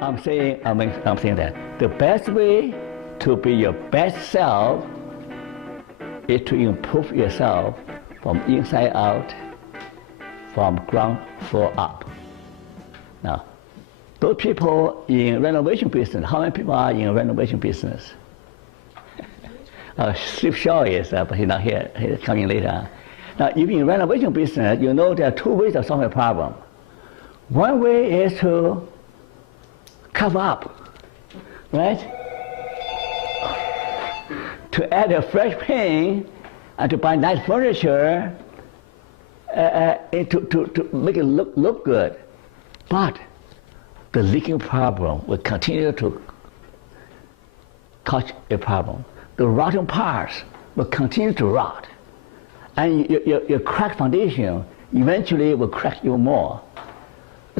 I'm saying that the best way to be your best self is to improve yourself from inside out, from ground floor up. Now, those people in renovation business, how many people are in renovation business? Steve Shaw is, but he's not here. He's coming later. Now, if in renovation business, you know there are two ways of solving a problem. One way is to cover up, right? To add a fresh paint and to buy nice furniture to make it look good. But the leaking problem will continue to cause a problem. The rotten parts will continue to rot. And your cracked foundation eventually will crack even more.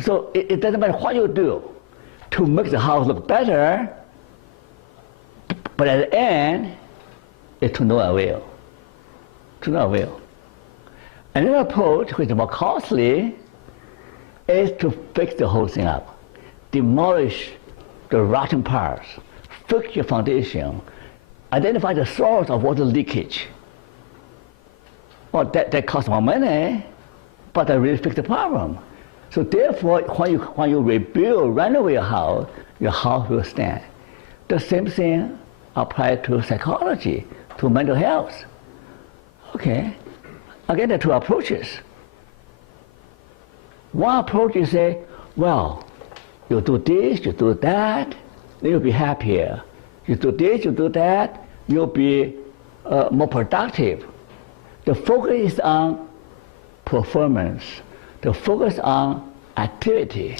So it doesn't matter what you do to make the house look better, but at the end, it's to no avail. To no avail. Another approach, which is more costly, is to fix the whole thing up. Demolish the rotten parts, fix your foundation, identify the source of water leakage. Well, that costs more money, but that really fix the problem. So therefore, when you rebuild, renovate your house will stand. The same thing applies to psychology, to mental health. Okay, again, there are two approaches. One approach is say, well, you do this, you do that, then you'll be happier. You do this, you do that, you'll be more productive. The focus is on performance. The focus on activity.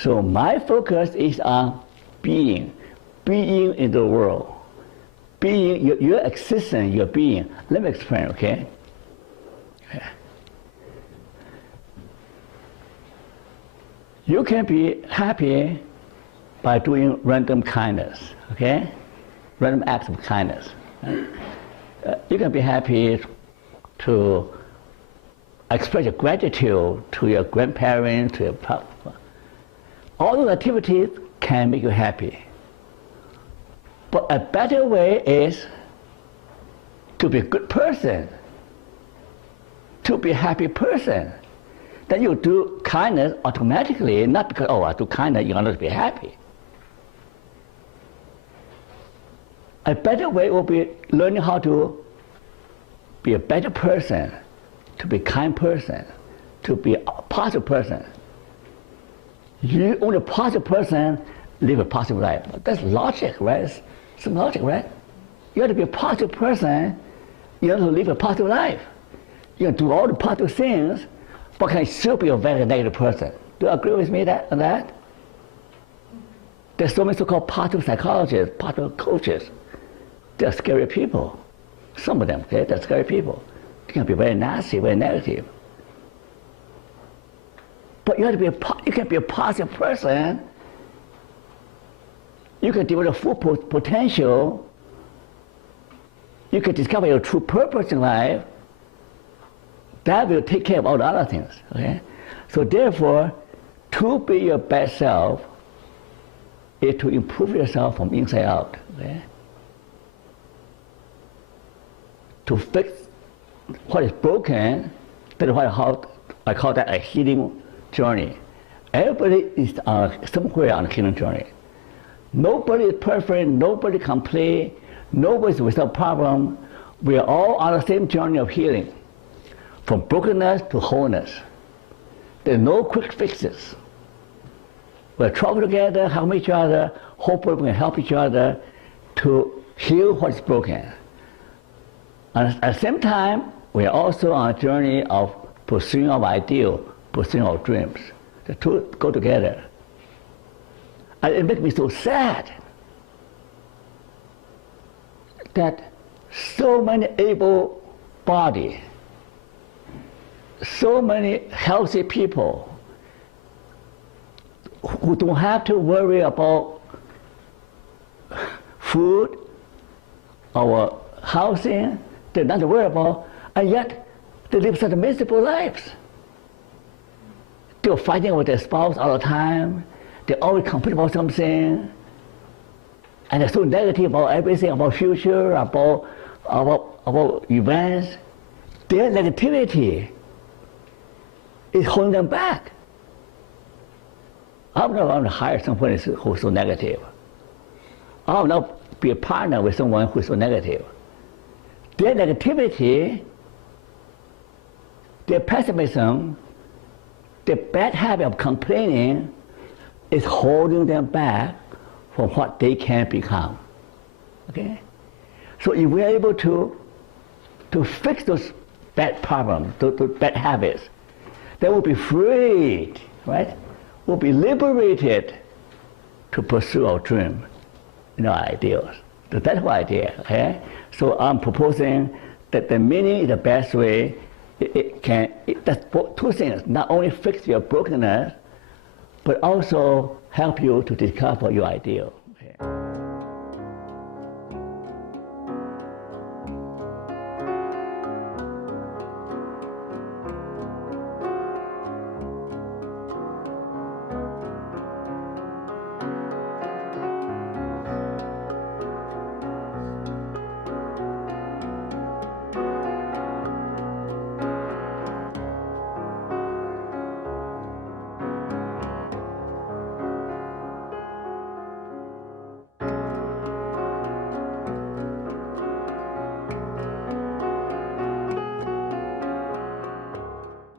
So my focus is on being in the world. Being, your existence, your being. Let me explain, okay? You can be happy by doing random kindness, okay? Random acts of kindness. You can be happy to express your gratitude to your grandparents, to your parents. All those activities can make you happy. But a better way is to be a good person, to be a happy person. Then you do kindness automatically, not because, oh, I do kindness, you're going to be happy. A better way will be learning how to be a better person, to be a kind person, to be a positive person. You only a positive person live a positive life. That's logic, right? It's some logic, right? You have to be a positive person, you have to live a positive life. You have to do all the positive things, but can still be a very negative person. Do you agree with me on that? There's so many so-called positive psychologists, positive coaches. They're scary people. Some of them, okay, they're scary people. They can be very nasty, very negative. But you have to be you can be a positive person. You can develop full potential. You can discover your true purpose in life. That will take care of all the other things, okay? So therefore, to be your best self is to improve yourself from inside out, okay? To fix what is broken, that's why I call that a healing journey. Everybody is somewhere on a healing journey. Nobody is perfect, nobody complete, nobody is without problem. We are all on the same journey of healing, from brokenness to wholeness. There are no quick fixes. We'll travel together, help each other, hopefully we can help each other to heal what is broken. And at the same time, we are also on a journey of pursuing our ideal, pursuing our dreams. The two go together. And it makes me so sad that so many able-bodied, so many healthy people who don't have to worry about food or housing, they're not to worry about, and yet they live such miserable lives. They're fighting with their spouse all the time. They always complain about something, and they're so negative about everything, about future, about events. Their negativity is holding them back. I'm not going to hire someone who's so negative. I'll not be a partner with someone who's so negative. Their negativity, their pessimism, their bad habit of complaining is holding them back from what they can become. Okay? So if we're able to fix those bad problems, those bad habits, they will be freed, right? We'll be liberated to pursue our dream, our ideals. So that's our idea, okay? So I'm proposing that the meaning is the best way. That's two things, not only fix your brokenness, but also help you to discover your ideal.